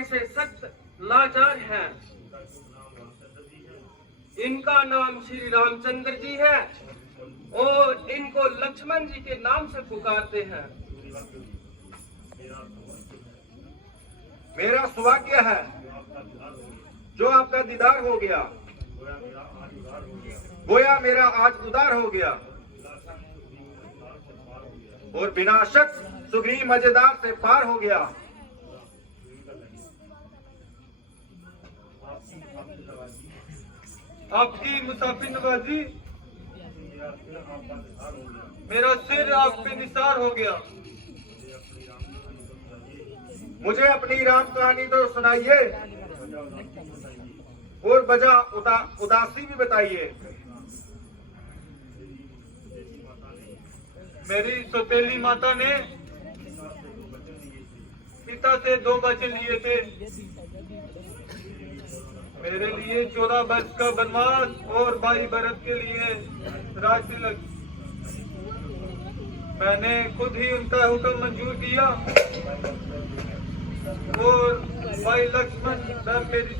देखने से सख्त लाचार हैं। इनका नाम श्री रामचंद्र जी है और इनको लक्ष्मण जी के नाम से पुकारते हैं। मेरा सौभाग्य है जो आपका दीदार हो गया, गोया मेरा आज उदार हो गया, और बिना शक सुग्रीव मजेदार से पार हो गया। आपकी मुसाफिर नवाजी, मेरा सिर आप पे निसार हो गया। मुझे अपनी राम कहानी तो सुनाइए और वजह उदासी भी बताइए। मेरी सौतेली माता ने पिता से 2 बच्चे लिए थे। मेरे लिए 14 वर्ष का वनवास और 22 बरस के लिए राज तिलक। मैंने खुद ही उनका हुक्म मंजूर किया और भाई लक्ष्मण और मेरी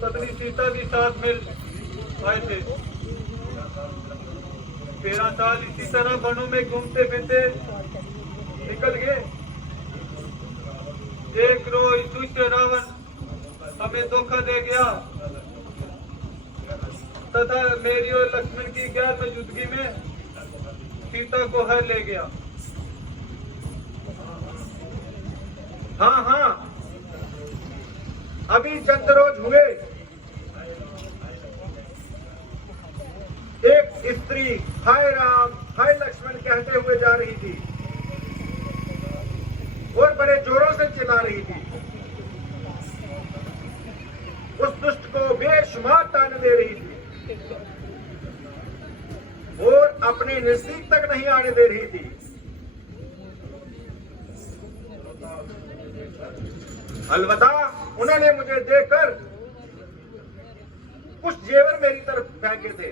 पत्नी सीता भी साथ मिल आए थे। 13 साल इसी तरह वनों में घूमते फिरते निकल गए। एक रोज दुष्ट रावण हमें धोखा दे गया तथा मेरी और लक्ष्मण की गैर मौजूदगी में सीता को हर ले गया। हाँ, अभी चंद रोज हुए एक स्त्री हाय राम हाय लक्ष्मण कहते हुए जा रही थी और बड़े जोरों से चिल्ला रही थी। उस दुष्ट को बेशुमार ताने दे रही थी और अपने नजदीक तक नहीं आने दे रही थी। अलबत्ता उन्होंने मुझे देखकर कुछ जेवर मेरी तरफ फेंके थे।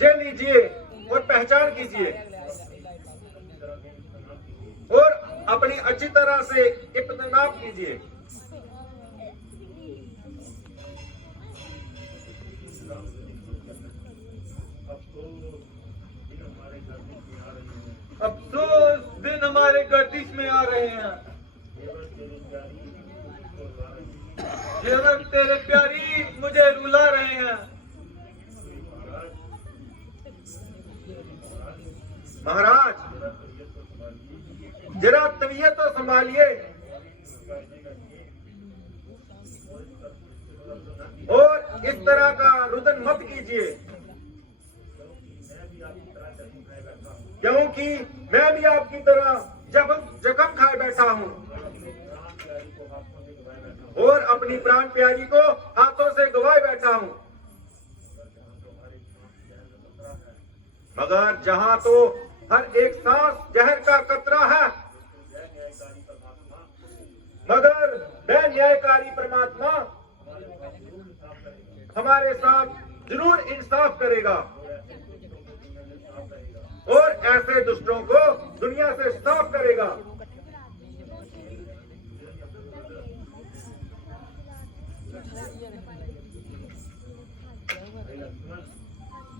जे लीजिए और पहचान कीजिए और अपनी अच्छी तरह से इत्मीनान कीजिए। अफसोस दिन हमारे गर्दिश में आ रहे हैं। जेवर तेरे प्यारी मुझे रुला रहे हैं। महाराज जरा तबीयत तो संभालिए और इस तरह का रुदन मत कीजिए, क्योंकि मैं भी आपकी तरह जख्म खाए बैठा हूं और अपनी प्राण प्यारी को हाथों से गवाए बैठा हूं। मगर जहां तो हर एक सांस जहर का कतरा है, मगर वह न्यायकारी परमात्मा हमारे साथ जरूर इंसाफ करेगा और ऐसे दुष्टों को दुनिया से साफ करेगा।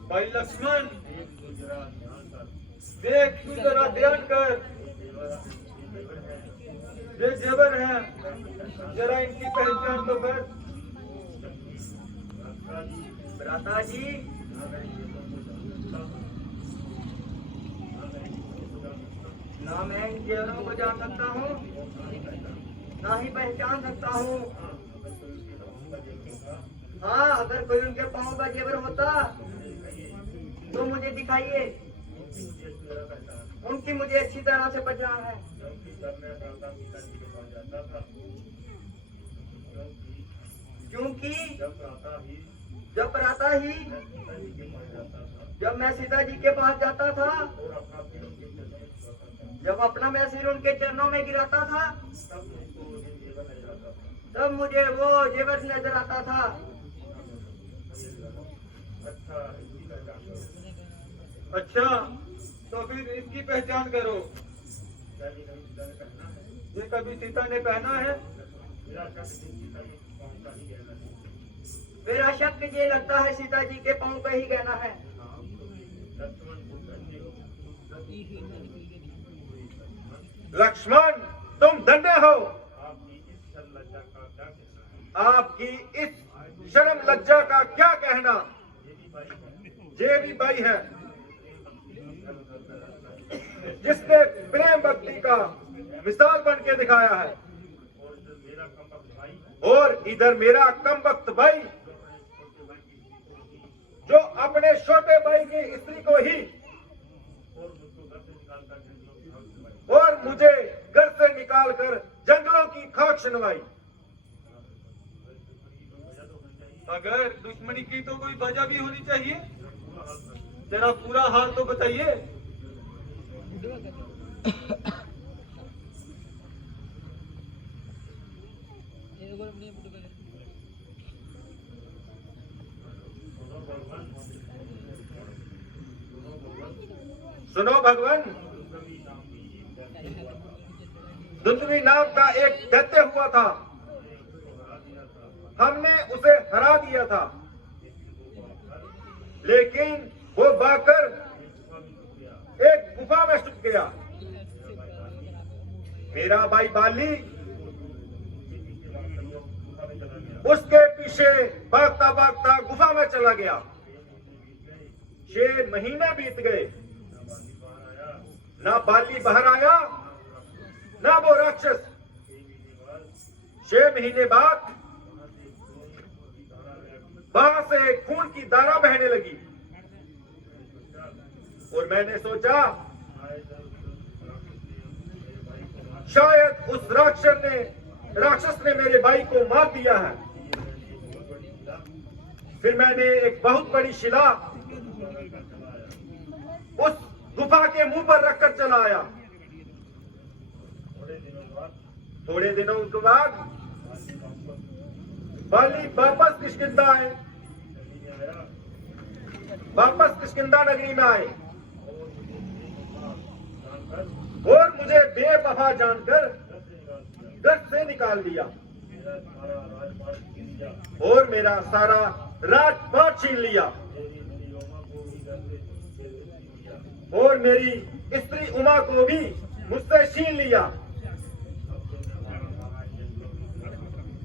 भाई लक्ष्मण, देख तू जरा ध्यान कर, ये जेवर हैं, जरा इनकी पहचान तो कर। भ्राता जी, ना मैं इन जेवरों को जान सकता हूँ, ना ही पहचान सकता हूँ। हाँ, अगर कोई उनके पाँव का जेवर होता तो मुझे दिखाइए। उनकी मुझे अच्छी तरह से पहचान है। क्योंकि जब प्रातः ही जब मैं सीता जी के पास जाता था, जब अपना मैं सिर उनके चरणों में गिराता था, तब मुझे वो जेवर नजर आता था। अच्छा, तो फिर इसकी पहचान करो। ये कभी सीता ने पहना है? मेरा शक ये लगता है सीता जी के पांव पे ही गहना है। लक्ष्मण, तुम धन्य हो। आपकी इस शर्म लज्जा का क्या कहना? ये भी भाई है जिसने प्रेम भक्ति का मिसाल बन के दिखाया है, और इधर मेरा कमबख्त भाई जो अपने छोटे भाई की स्त्री को ही और मुझे घर से निकालकर जंगलों की खाक सुनवाई। अगर दुश्मनी की तो कोई वजह भी होनी चाहिए, जरा पूरा हाल तो बताइए। सुनो भगवान, दुंदुभी नाम का एक दैत्य हुआ था। हमने उसे हरा दिया था, लेकिन वो भागकर एक गुफा में छुप गया। मेरा भाई बाली उसके पीछे भागता भागता गुफा में चला गया। 6 महीने बीत गए, ना बाली बाहर आया ना वो राक्षस। 6 महीने बाद वहां से खून की धारा बहने लगी, और मैंने सोचा शायद उस राक्षस ने मेरे भाई को मार दिया है। फिर मैंने एक बहुत बड़ी शिला उस गुफा के मुंह पर रखकर चला आया। थोड़े दिनों के बाद बाली वापस किष्किंधा नगरी में आए, और मुझे बेवफा जानकर घर से निकाल दिया, और मेरा सारा राजपाट छीन लिया, और मेरी स्त्री उमा को भी मुझसे छीन लिया।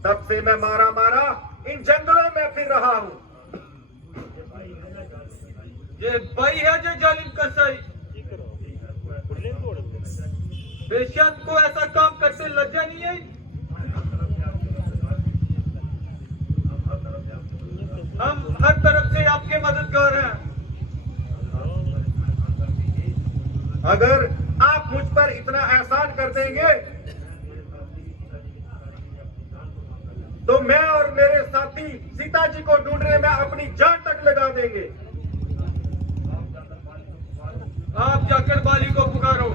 तब से मैं मारा मारा इन जंगलों में फिर रहा हूँ। ये भाई है जो जालिम कसाई, बेशक को ऐसा काम करते लज्जा नहीं है। हम हर तरफ से आपके मददगार हैं। अगर आप मुझ पर इतना एहसान कर देंगे तो मैं और मेरे साथी सीता जी को ढूंढने में अपनी जान तक लगा देंगे। आप जाकर बाली को पुकारो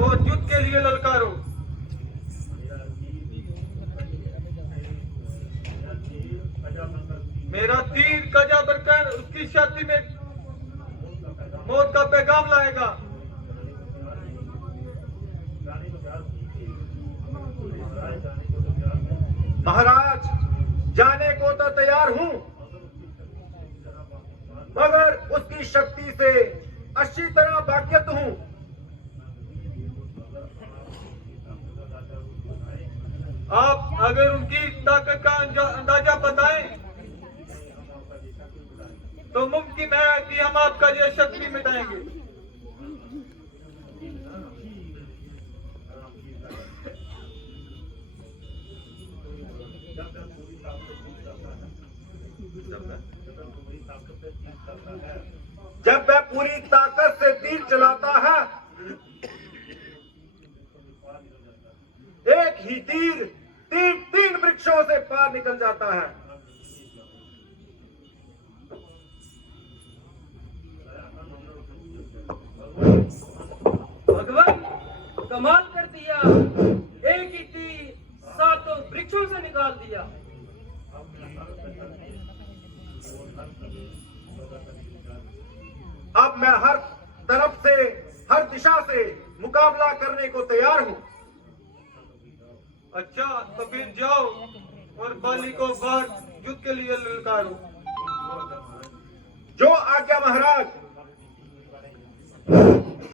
और युद्ध के लिए ललकारो। मेरा तीर कजा बनकर उसकी छाती में मौत का पैगाम लाएगा। महाराज, जाने को तो तैयार हूं, मगर उसकी शक्ति से अच्छी तरह वाकिफ हूं। आप अगर उनकी ताकत का अंदाजा बताएं तो मुमकिन है कि हम आपका ये शक्ति मिटाएंगे। जब वह पूरी ताकत से तीर चलाता है, एक ही तीर 3 वृक्षों से पार निकल जाता है। भगवान, कमाल कर दिया, एक ही तीर 7 वृक्षों से निकाल दिया। अब मैं हर तरफ से, हर दिशा से मुकाबला करने को तैयार हूं। अच्छा तो फिर जाओ और बाली को बाहर युद्ध के लिए ललकारो। जो आज्ञा महाराज।